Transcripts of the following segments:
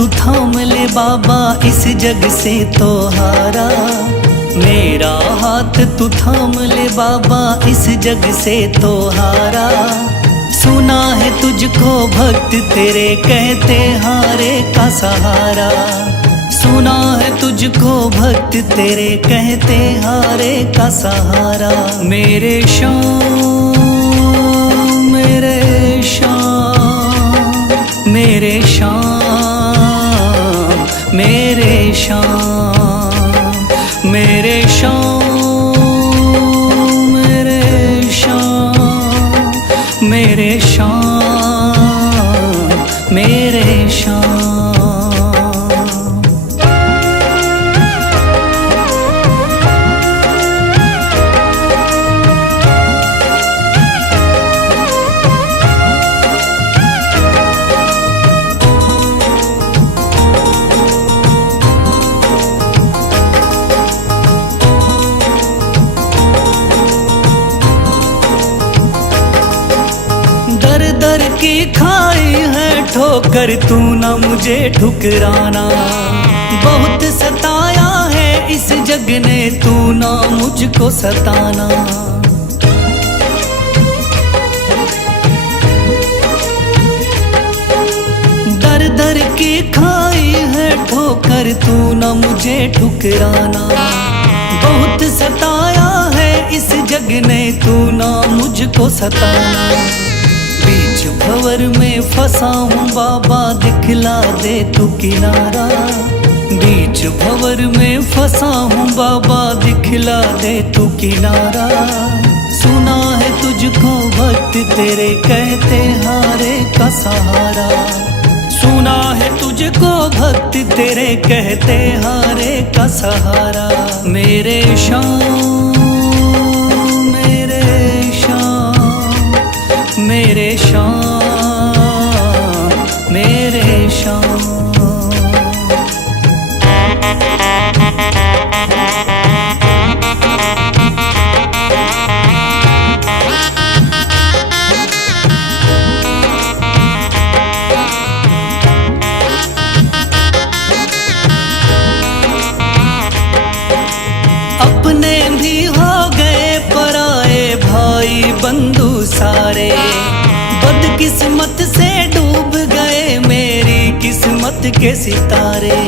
तू थाम ले बाबा, इस जग से तो हारा। मेरा हाथ तू थाम ले बाबा, इस जग से तो हारा। सुना है तुझको भक्त तेरे कहते हारे का सहारा। सुना है तुझको भक्त तेरे कहते हारे का सहारा। मेरे श्याम मेरे श्याम मेरे श्याम मेरे श्याम मेरे श्याम मेरे श्याम मेरे श्याम मेरे श्याम। दर की खाई है ठोकर, तू ना मुझे ठुकराना। बहुत सताया है इस जग ने, तू ना मुझको सताना। दर दर की खाई है ठोकर, तू ना मुझे ठुकराना। बहुत सताया है इस जग ने, तू ना मुझको सताना। बीच भंवर में फंसा हूँ बाबा, दिखला दे तू किनारा। बीच भंवर में फंसा हूँ बाबा, दिखला दे तू किनारा। सुना है तुझको भक्त तेरे कहते हारे का सहारा। सुना है तुझको भक्त तेरे कहते हारे का सहारा। मेरे श्याम मेरे श्याम मेरे श्याम मेरे श्याम। अपने भी हो गए पराए भाई बंधु सारे। बदकिस्मत से डूब गए मेरी किस्मत के सितारे।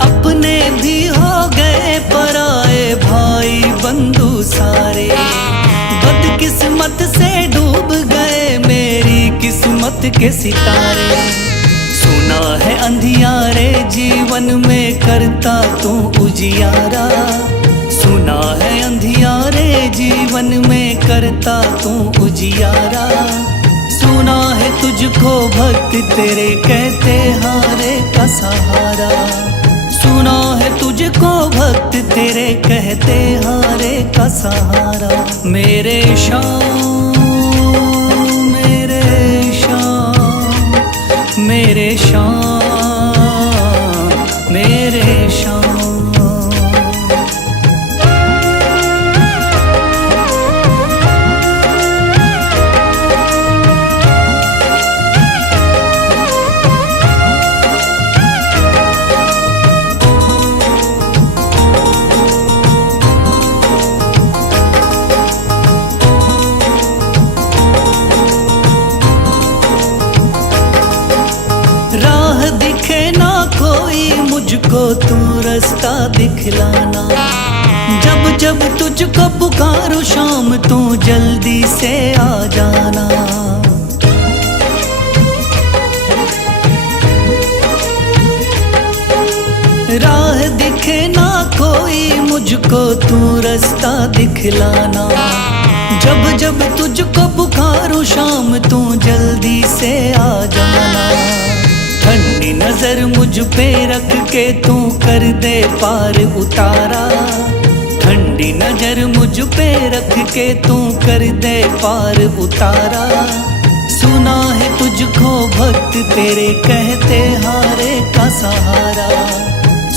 अपने भी हो गए पराए भाई बंधु सारे। बदकिस्मत से डूब गए मेरी किस्मत के सितारे। सुना है अंधियारे जीवन में करता तू उजियारा। सुना है अंधियारे जीवन में करता तू उजियारा। सुना है तुझको भक्त तेरे कहते हारे का सहारा। सुना है तुझको भक्त तेरे कहते हारे का सहारा। मेरे श्याम मेरे श्याम मेरे श्याम मेरे श्याम। राह दिखे ना कोई मुझको, तू रास्ता दिखलाना। जब जब तुझको पुकारूं शाम, तू जल्दी से आ जाना। राह दिखे ना कोई मुझको, तू रास्ता दिखलाना। जब जब तुझको पुकारूं शाम, तू जल्दी से आ जाना। ठंडी नजर मुझ पे रख के तू कर दे पार उतारा। ठंडी नजर मुझ पे रख के तू कर दे पार उतारा। सुना है तुझको भक्त तेरे कहते हारे का सहारा।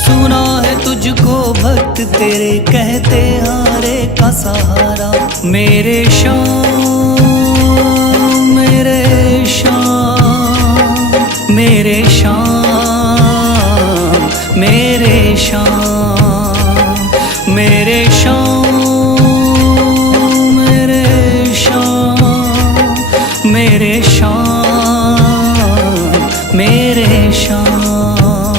सुना है तुझको भक्त तेरे कहते हारे का सहारा। मेरे श्याम मेरे श्याम, मेरे श्याम, मेरे श्याम, मेरे श्याम, मेरे श्याम, मेरे श्याम, मेरे श्याम।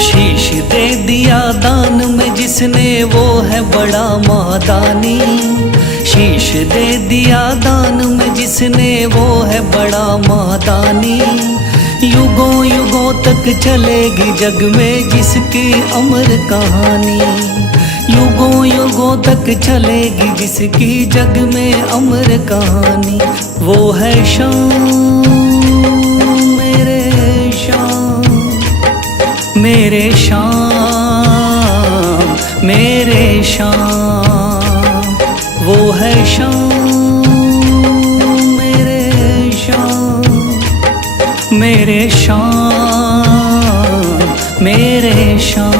शीश दे दिया दान में जिसने वो है बड़ा मादानी। शीश दे दिया दान में जिसने वो है बड़ा मादानी। युगों युगों तक चलेगी जग में जिसकी अमर कहानी। युगों युगों तक चलेगी जिसकी जग में अमर कहानी। वो है श्याम, मेरे श्याम, मेरे श्याम, मेरे श्याम। वो है श्याम, मेरे श्याम, मेरे श्याम, मेरे श्याम।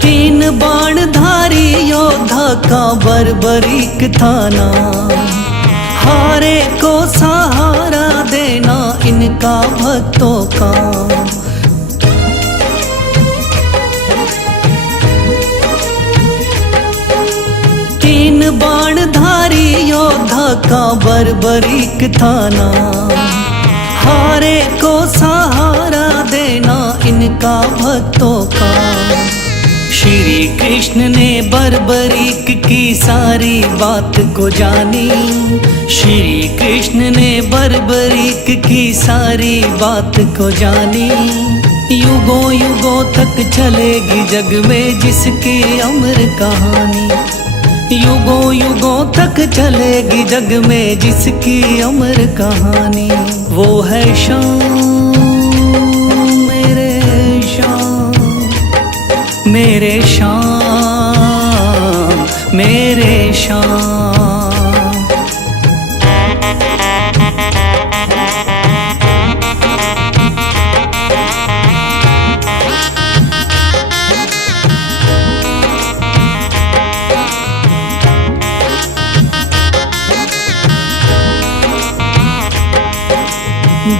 तीन बाणधारी योद्धा का बर्बरीक था नाम। हारे को सहारा देना इनका भक्तों का। तीन बाणधारी योद्धा का बर्बरीक था नाम। हारे को सहारा देना इनका भक्तों का। श्री कृष्ण ने बर्बरीक की सारी बात को जानी। श्री कृष्ण ने बर्बरीक की सारी बात को जानी। युगों युगों तक चलेगी जग में जिसकी अमर कहानी। युगों युगों तक चलेगी जग में जिसकी अमर कहानी। वो है श्याम, मेरे श्याम, मेरे श्याम, मेरे श्याम।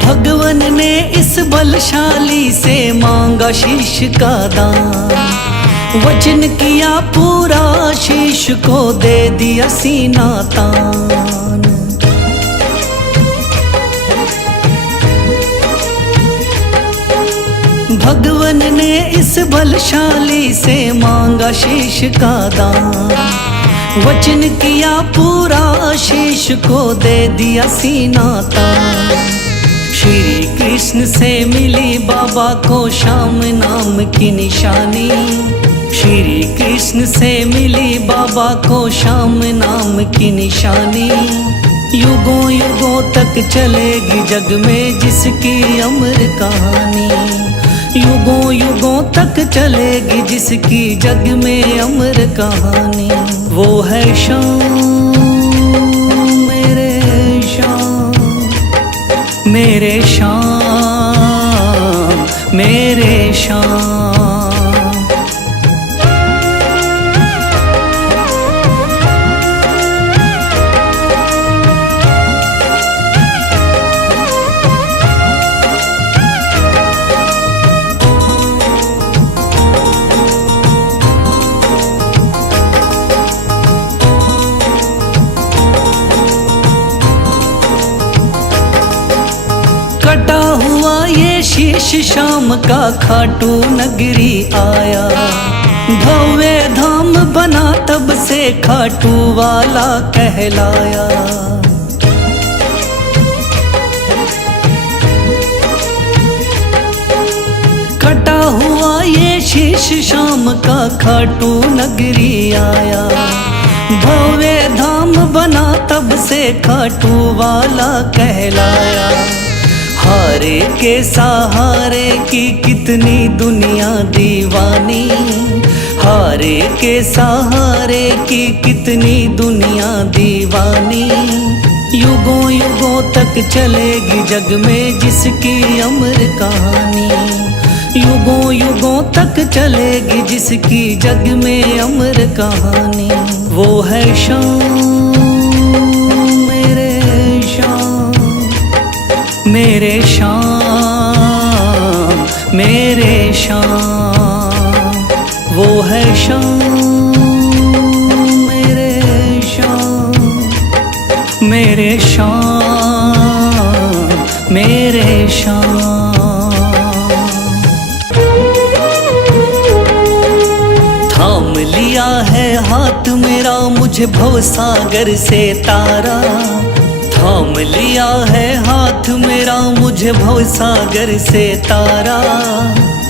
भगवन ने इस बलशाली से मांगा शीश का दान। वचन किया पूरा शीश को दे दिया सीना तान। भगवन ने इस बलशाली से मांगा शीश का दान। वचन किया पूरा शीश को दे दिया सीना तान। श्री कृष्ण से मिली बाबा को श्याम नाम की निशानी। श्री कृष्ण से मिली बाबा को श्याम नाम की निशानी। युगों युगों तक चलेगी जग में जिसकी अमर कहानी। युगों युगों तक चलेगी जिसकी जग में अमर कहानी। वो है श्याम, मेरे श्याम, मेरे श्याम, मेरे श्याम। कटा हुआ ये शीश शाम का खाटू नगरी आया। भव्य धाम बना तब से खाटू वाला कहलाया। कटा हुआ ये शीश शाम का खाटू नगरी आया। भव्य धाम बना तब से खाटू वाला कहलाया। हारे के सहारे की कितनी दुनिया दीवानी, हारे के सहारे की कितनी दुनिया दीवानी। युगों युगों तक चलेगी जग में जिसकी अमर कहानी, युगों युगों तक चलेगी जिसकी जग में अमर कहानी। वो है शाम मेरे शाम, मेरे शाम मेरे शाम। वो है शाम मेरे शाम, मेरे शाम मेरे शाम। थाम लिया है हाथ मेरा मुझे भवसागर से तारा, थाम लिया है हाथ मेरा मुझे भवसागर से तारा।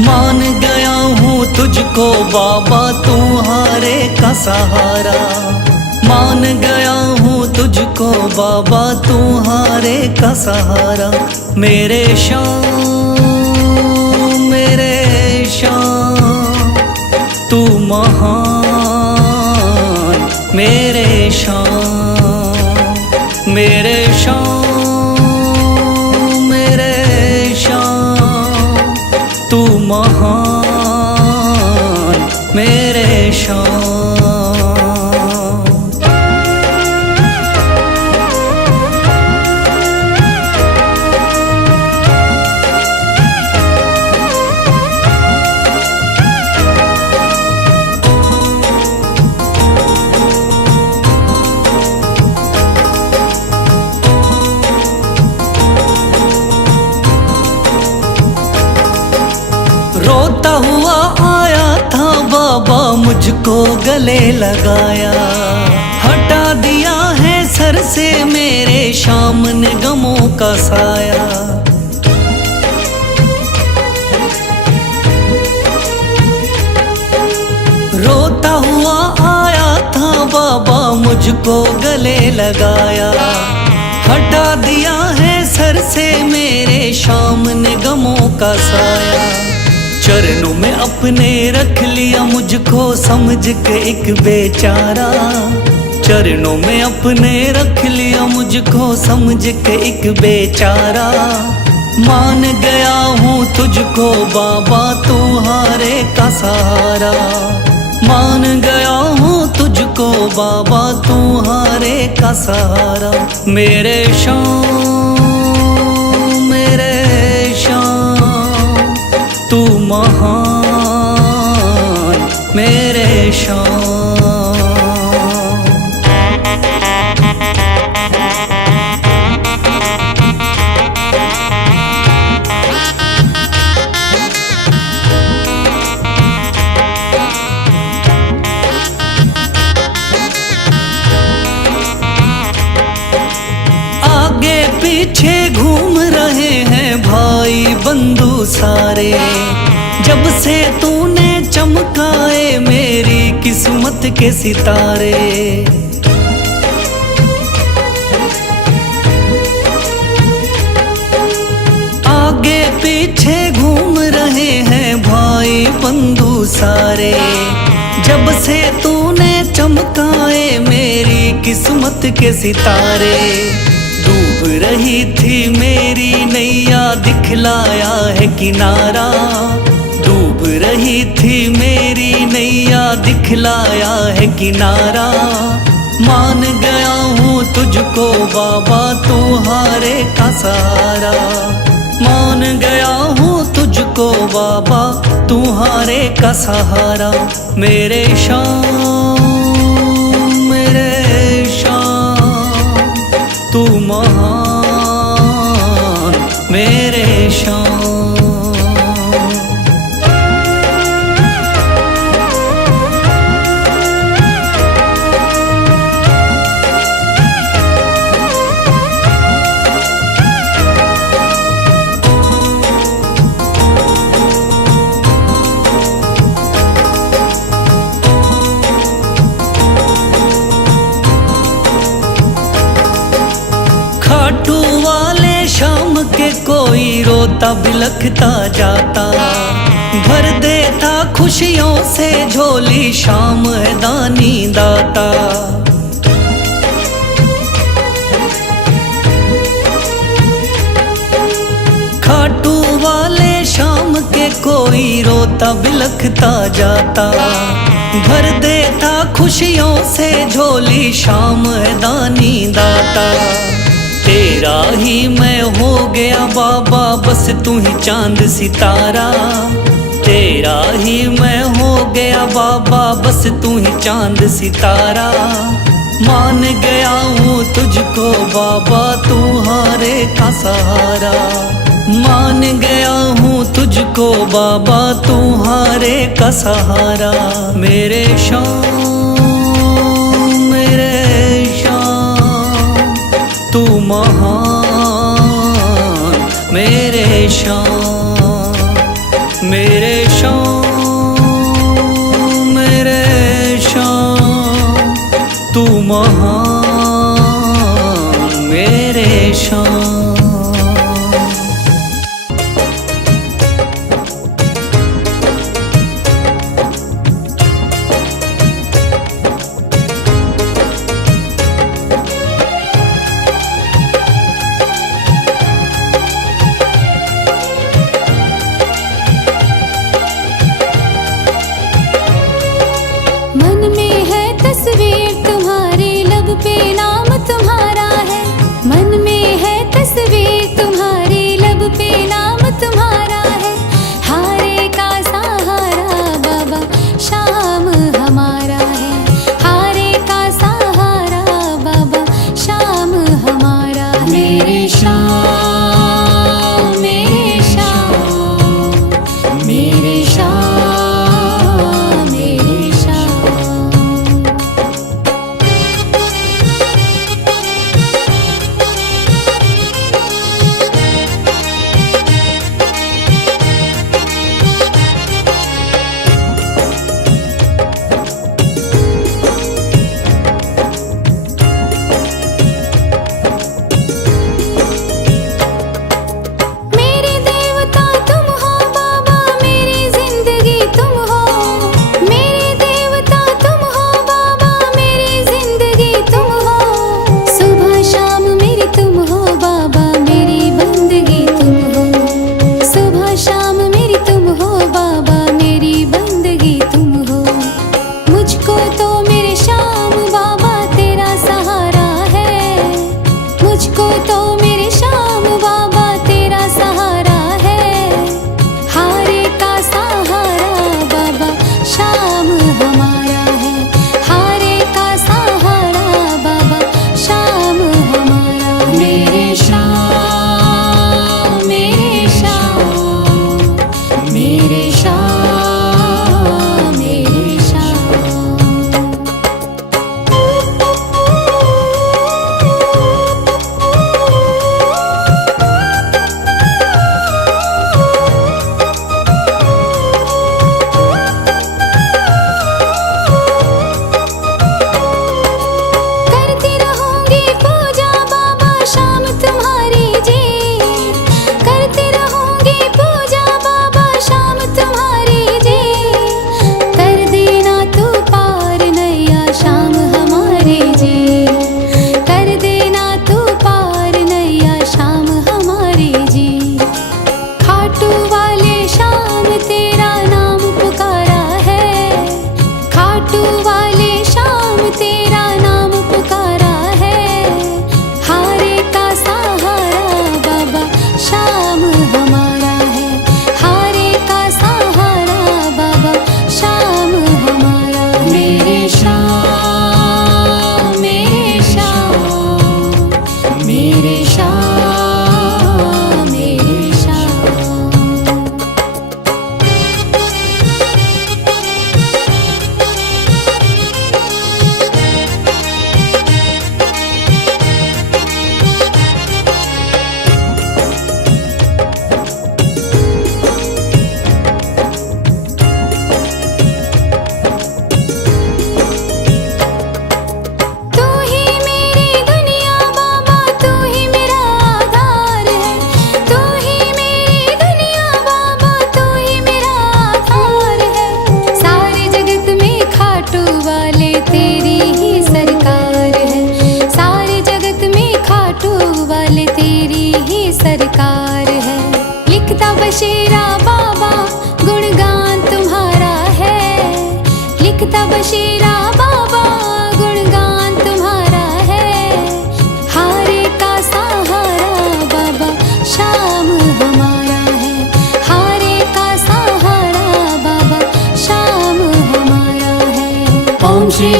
मान गया हूँ तुझको बाबा तुम्हारे का सहारा, मान गया हूँ तुझको बाबा तुम्हारे का सहारा। मेरे शाम मेरे शाम तू महान, मेरे शाम मेरे शाम मेरे शाम तू महान, मेरे शाम। रोता हुआ आया था बाबा मुझको गले लगाया, हटा दिया है सर से मेरे शाम ने गमों का साया। रोता हुआ आया था बाबा मुझको गले लगाया, हटा दिया है सर से मेरे शाम ने गमों का साया। चरणों में अपने रख लिया मुझको समझ के एक बेचारा, चरणों में अपने रख लिया मुझको समझ के एक बेचारा। मान गया हूँ तुझको बाबा तुम्हारे का सहारा, मान गया हूँ तुझको बाबा तुम्हारे का सहारा। मेरे शाम मेरे शाम तू महान, मेरे शाम। आगे पीछे घूम रहे हैं भाई बंधु सारे, जब से तूने चमकाए मेरी किस्मत के सितारे। आगे पीछे घूम रहे हैं भाई बंधु सारे, जब से तूने चमकाए मेरी किस्मत के सितारे। डूब रही थी मेरी नैया दिखलाया है किनारा, डूब रही थी मेरी नैया दिखलाया है किनारा। मान गया हूँ तुझको बाबा तुम्हारे का सहारा, मान गया हूँ तुझको बाबा तुम्हारे का सहारा। मेरे शाम मेरे शाम तू महान, मेरे शाम। खाटू वाले शाम के कोई रोता बिलखता जाता। भर देता खुशियों से झोली शाम है दानी दाता। खाटू वाले शाम के कोई रोता बिलखता जाता। भर देता खुशियों से झोली शाम है दानी दाता। तेरा ही मैं हो गया बाबा बस तू ही चांद सितारा। तेरा ही मैं हो गया बाबा बस तू ही चांद सितारा। मान गया हूँ तुझको बाबा तू हारे का सहारा। मान गया हूँ तुझको बाबा तू हारे का सहारा। मेरे शाम तू महान मेरे शाम। मेरे शाम तू महान मेरे शाम।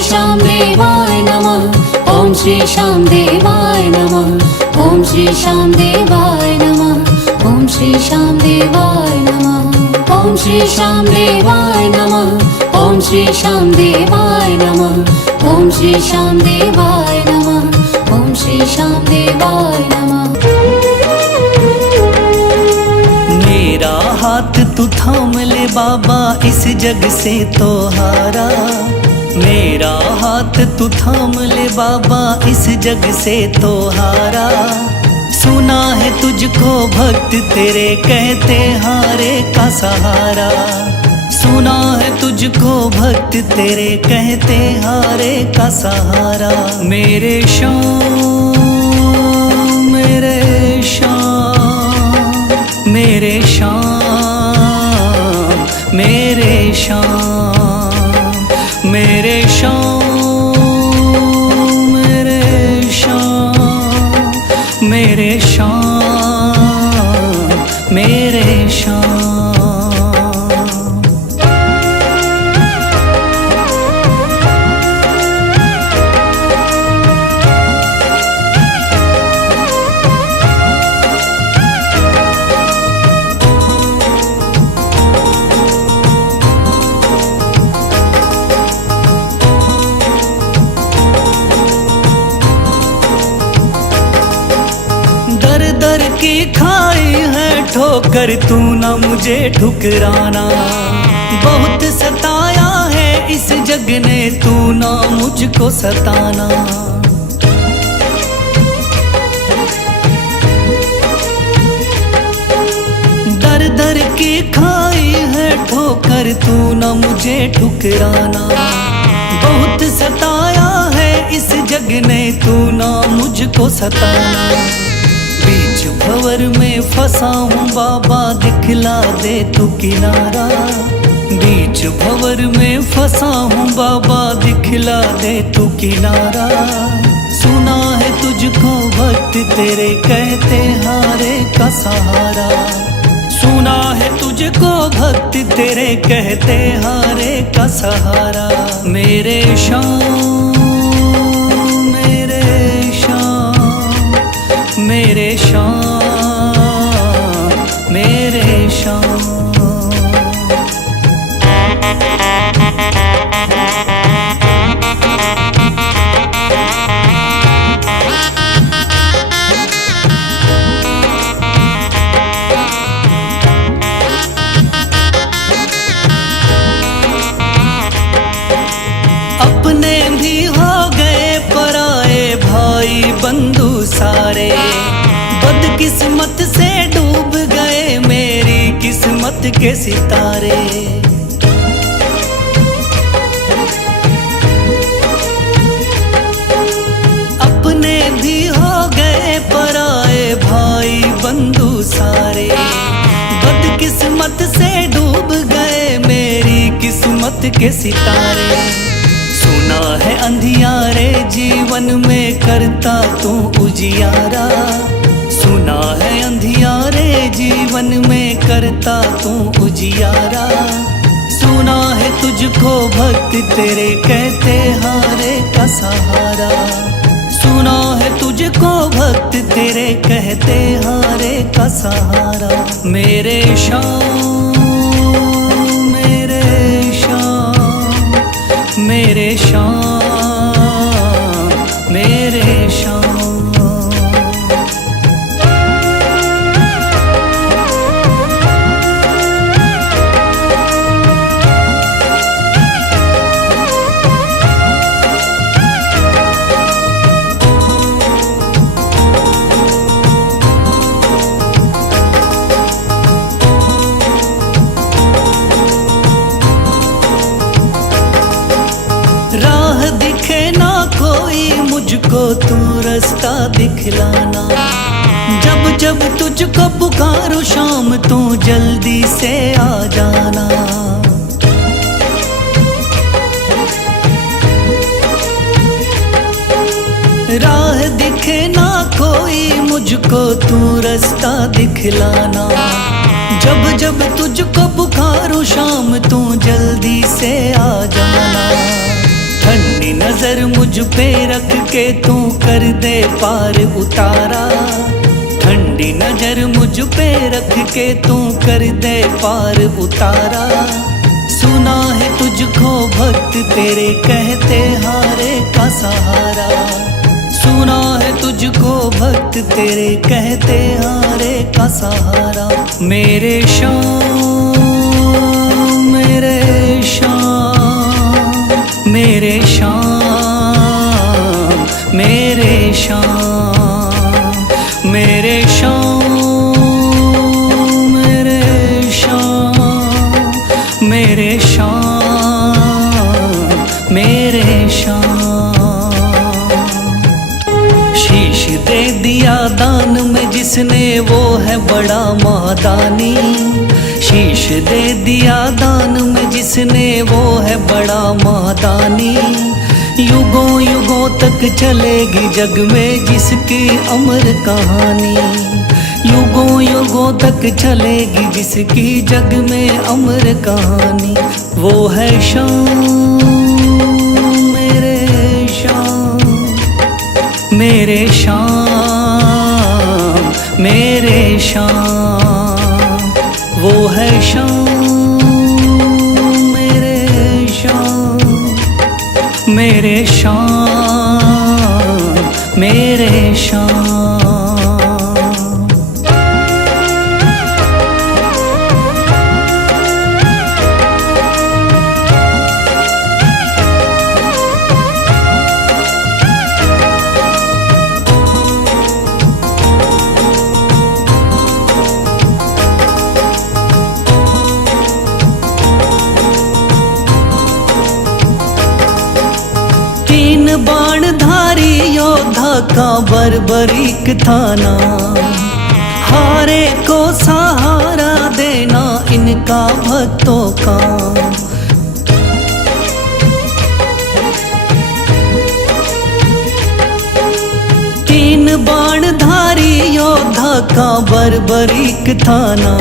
श्याम देवाय नमः। ओम श्री श्याम देवाय नमः। ओम श्री श्याम देवाय नमः। ओम श्री श्याम देवाय नमः। ओम श्री श्याम देवाय नमः। ओम श्री श्याम देवाय नमः। ओम श्री श्याम देवाय नमः। ओम श्री श्याम देवाय नमः। मेरा हाथ तू थाम ले बाबा, इस जग से तो हारा। मेरा हाथ तू थाम ले बाबा, इस जग से तो हारा। सुना है तुझको भक्त तेरे कहते हारे का सहारा। सुना है तुझको भक्त तेरे कहते हारे का सहारा। मेरे श्याम मेरे श्याम मेरे श्याम मेरे श्याम मेरे श्याम मेरे श्याम मेरे श्याम मेरे श्याम। दर की खाई है ठोकर, तू ना मुझे ठुकराना। बहुत सताया है इस जग ने, तू ना मुझको सताना। दर दर की खाई है ठोकर, तू ना मुझे ठुकराना। बहुत सताया है इस जग ने, तू ना मुझको सताना। बीच भंवर में फंसा हूँ बाबा, दिखला दे तू किनारा। बीच भंवर में फंसा हूँ बाबा, दिखला दे तू किनारा। सुना है तुझको भक्त तेरे कहते हारे का सहारा। सुना है तुझको भक्त तेरे कहते हारे का सहारा। मेरे श्याम मेरे श्याम मेरे श्याम मेरे श्याम। अपने भी हो गए पराए भाई बंधु सारे। बदकिस्मत से डूब गए मेरी किस्मत के सितारे। अपने भी हो गए पराए भाई बंधु सारे। बदकिस्मत से डूब गए मेरी किस्मत के सितारे। सुना है अंधियारे जीवन में करता तू उजियारा। सुना है अंधियारे जीवन में करता तू उजियारा। सुना है तुझको भक्त तेरे कहते हारे का सहारा। सुना है तुझको भक्त तेरे कहते हारे का सहारा। मेरे श्याम मेरे श्याम मेरे श्याम मेरे श्याम। राह दिखे ना कोई मुझको, तू रास्ता दिखलाना। जब जब तुझको पुकारूं शाम, तू जल्दी से आ जाना। राह दिखे ना कोई मुझको, तू रास्ता दिखलाना। जब जब तुझको पुकारूं शाम, तू जल्दी से आ जाना। ठंडी मुझ पे रख के तू कर दे पार उतारा, ठंडी नजर मुझ पे रख के तू कर दे पार उतारा। सुना है तुझको भक्त तेरे कहते हारे का सहारा, सुना है तुझको भक्त तेरे कहते हारे का सहारा। मेरे श्याम मेरे श्याम मेरे श्याम मेरे श्याम मेरे श्याम मेरे श्याम मेरे श्याम मेरे श्याम। शीश दे दिया दान में जिसने वो है बड़ा महादानी, शीश दे दिया दान में जिसने वो है बड़ा महादानी। युगों युगों तक चलेगी जग में जिसकी अमर कहानी, युगों युगों तक चलेगी जिसकी जग में अमर कहानी। वो है श्याम मेरे श्याम मेरे श्याम मेरे श्याम। वो है श्याम मेरे श्याम मेरे श्याम मेरे श्याम। तीन बाणधारी योद्धा का बर्बरीक थाना, हारे को सहारा देना इनका भक्तों का। तीन बाणधारी योद्धा का बर्बरीक थाना,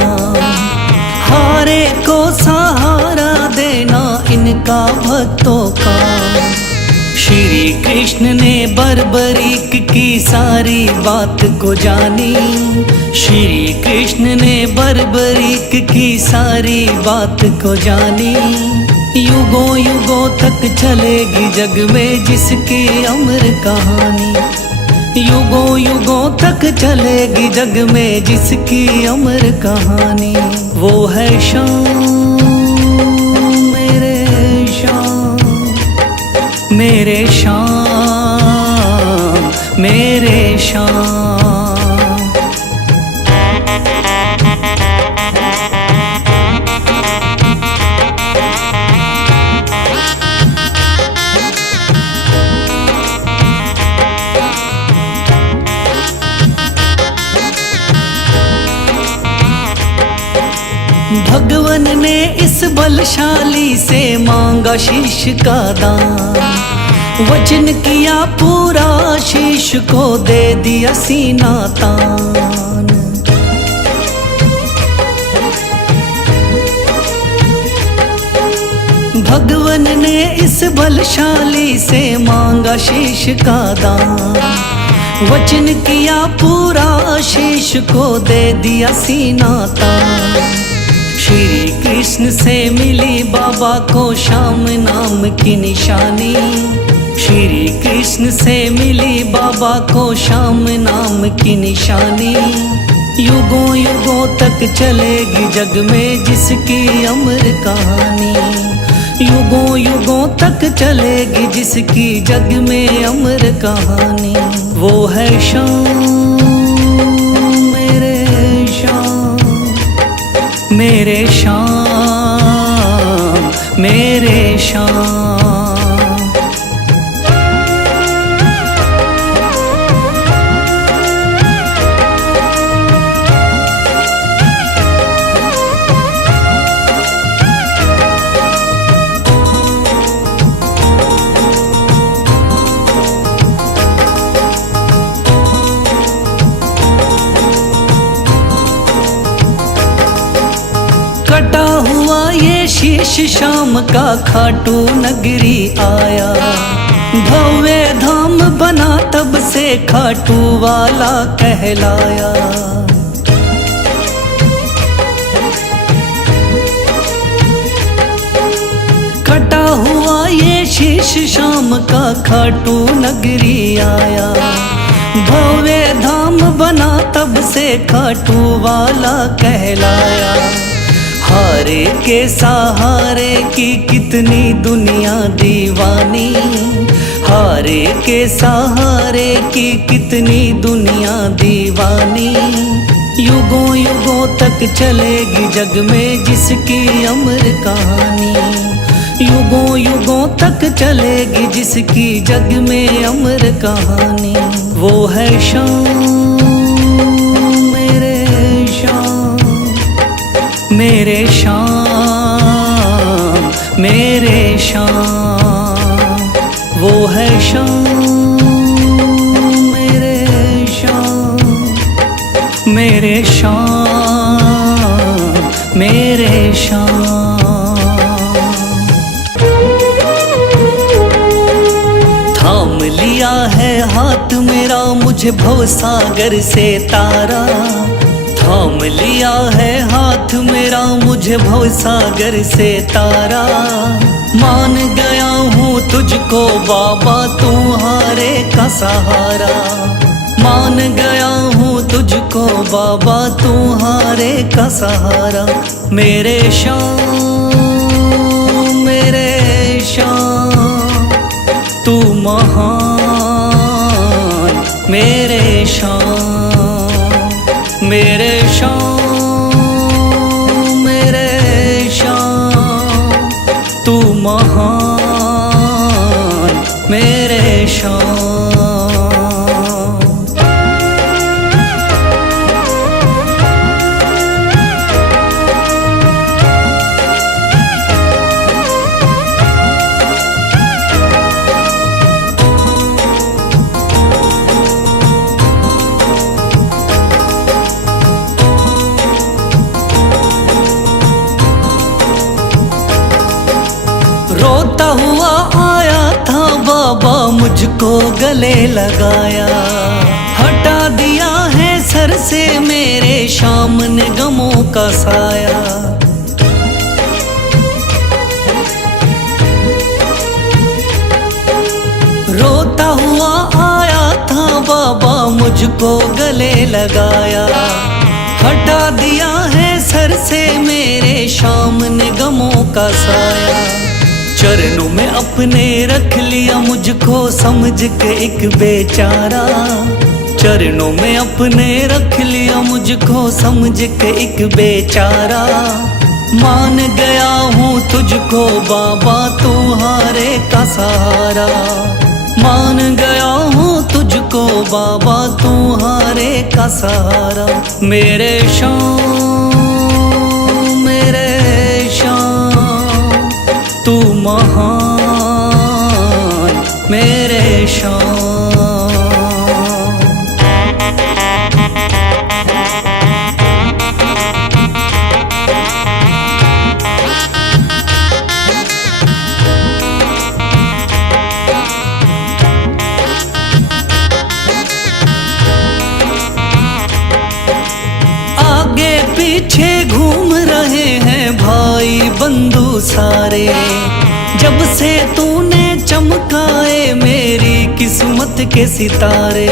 हारे को सहारा देना इनका भक्तों का। श्री कृष्ण ने बर्बरीक की सारी बात को जानी, श्री कृष्ण ने बर्बरीक की सारी बात को जानी। युगों युगों तक चलेगी जग में जिसकी अमर कहानी, युगों युगों तक चलेगी जग में जिसकी अमर कहानी। वो है श्याम मेरे श्याम मेरे श्याम मेरे श्याम। भगवन ने इस बलशाली से मांगा शीश का दान, वचन किया पूरा शीश को दे दिया सीना तान। भगवन ने इस बलशाली से मांगा शीश का दान, वचन किया पूरा शीश को दे दिया सीना तान। श्री कृष्ण से मिली बाबा को श्याम नाम की निशानी, श्री कृष्ण से मिली बाबा को श्याम नाम की निशानी। युगों युगों तक चलेगी जग में जिसकी अमर कहानी, युगों युगों तक चलेगी जिसकी जग में अमर कहानी। वो है श्याम मेरे श्याम मेरे श्याम मेरे श्याम। कटा हुआ ये शीश शाम का खाटू नगरी आया, भव्य धाम बना तब से खाटू वाला कहलाया। कटा हुआ ये शीश शाम का खाटू नगरी आया। भव्य धाम बना तब से खाटू वाला कहलाया। हारे के सहारे की कितनी दुनिया दीवानी, हारे के सहारे की कितनी दुनिया दीवानी। युगों युगों तक चलेगी जग में जिसकी अमर कहानी, युगों युगों तक चलेगी जिसकी जग में अमर कहानी। वो है शाम मेरे शाम, मेरे शाम मेरे शाम। वो है शाम मेरे शाम, मेरे शाम मेरे शाम। थाम लिया है हाथ मेरा मुझे भवसागर से तारा, थाम लिया है हाथ मेरा मुझे भवसागर से तारा। मान गया हूँ तुझको बाबा तुम्हारे का सहारा, मान गया हूँ तुझको बाबा तुम्हारे का सहारा। मेरे शाम मेरे शाम तू महान, मेरे शाम मेरे शाम मेरे शाम तू महान, मेरे शाम। रोता हुआ आया था बाबा मुझको गले लगाया, हटा दिया है सर से मेरे शाम ने गमों का साया। रोता हुआ आया था बाबा मुझको गले लगाया, हटा दिया है सर से मेरे शाम ने गमों का साया। चरणों में अपने रख लिया मुझको समझ के एक बेचारा, चरणों में अपने रख लिया मुझको समझ के एक बेचारा। मान गया हूँ तुझको बाबा तुम्हारे का सहारा, मान गया हूँ तुझको बाबा तुम्हारे का सहारा। मेरे शाम मेरे शाम तू महान, मेरे शाम। आगे पीछे घूम रहे हैं भाई बंधु सारे, जब से तूने चमकाए मेरी किस्मत के सितारे।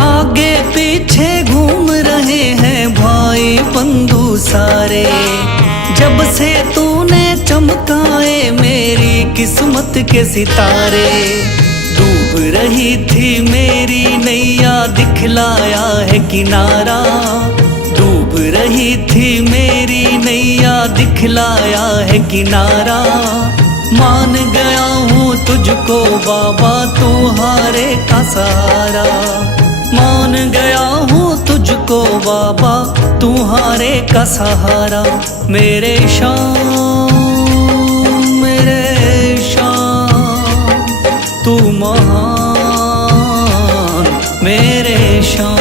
आगे पीछे घूम रहे हैं भाई बंधु सारे, जब से तूने चमकाए मेरी किस्मत के सितारे। डूब रही थी मेरी नैया दिखलाया है किनारा, डूब रही थी मेरी नैया दिखलाया है किनारा। मान गया हूँ तुझको बाबा तुम्हारे का सहारा, मान गया हूँ तुझको बाबा तुम्हारे का सहारा। मेरे शाम मेरे शाम तू महान, मेरे शाम।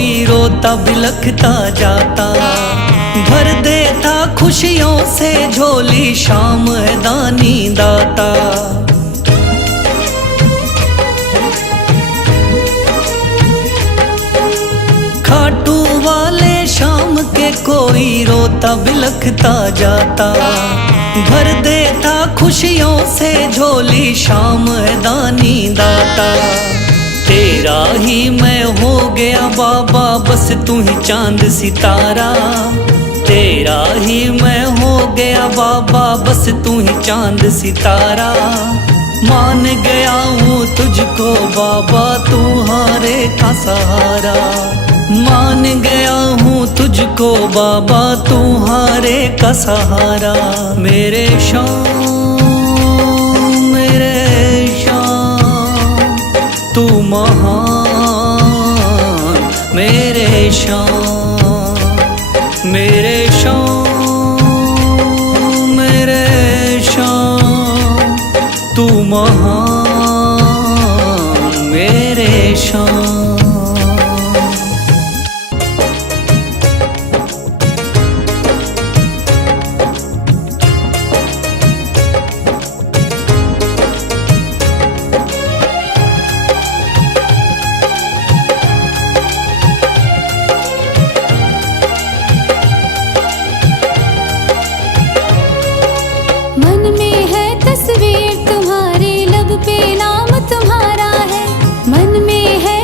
कोई रोता बिलखता जाता, भर देता खुशियों से झोली शाम है दानी दाता। खाटू वाले शाम के कोई रोता बिलखता जाता, भर देता खुशियों से झोली शाम है दानी दाता। तेरा ही मैं हो गया बाबा बस तू ही चांद सितारा, तेरा ही मैं हो गया बाबा बस तू ही चांद सितारा। मान गया हूँ तुझको बाबा तू हारे का सहारा, मान गया हूँ तुझको बाबा तू हारे का सहारा। मेरे शाम तू महान, मेरे शाम मेरे शाम तू महान मेरे शाम। मन में है तस्वीर तुम्हारी, लब पे नाम तुम्हारा है। मन में है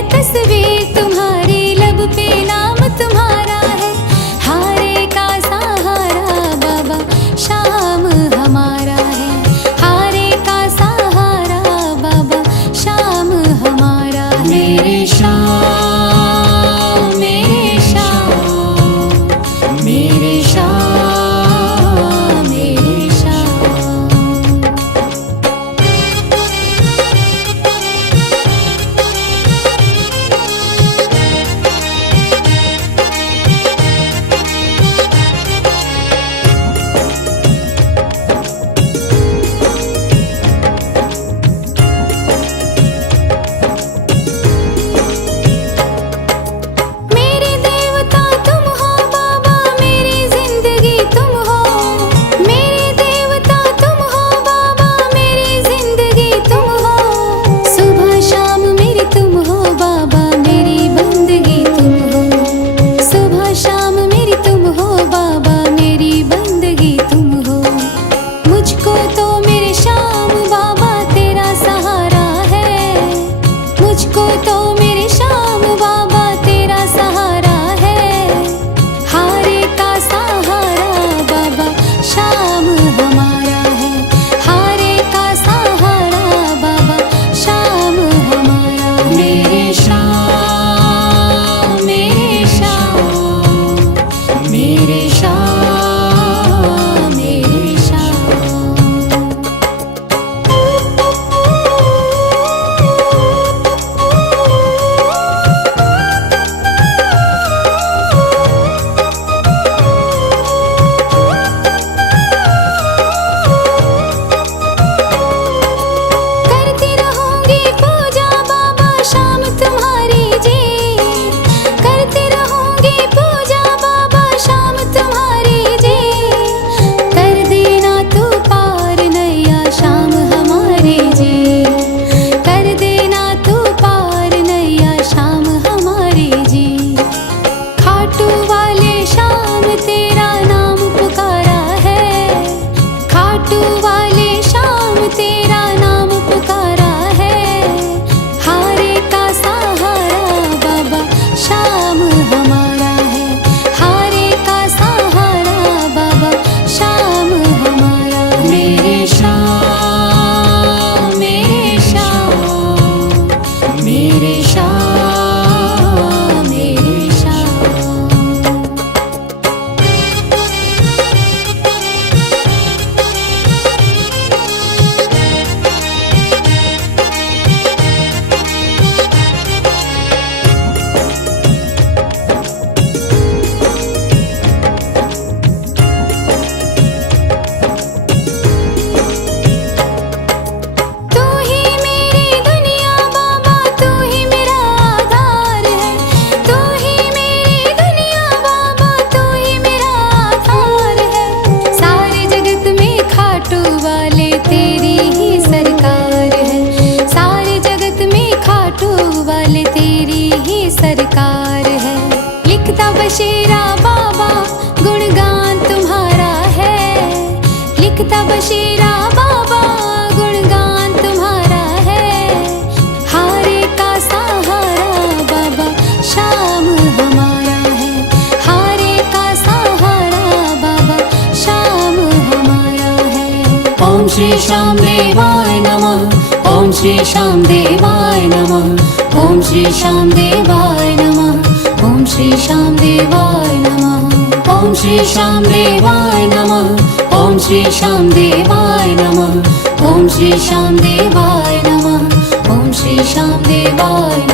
श्री श्याम देवाय नमः। ओम श्री श्याम देवाय नमः। ओम श्री श्याम देवाय नमः। ओम श्री श्याम देवाय नमः। ओम श्री श्याम देवाय नमः। ओम श्री श्याम देवाय नमः। ओम श्री श्याम देवाय नमः। ओम श्री श्याम देवाय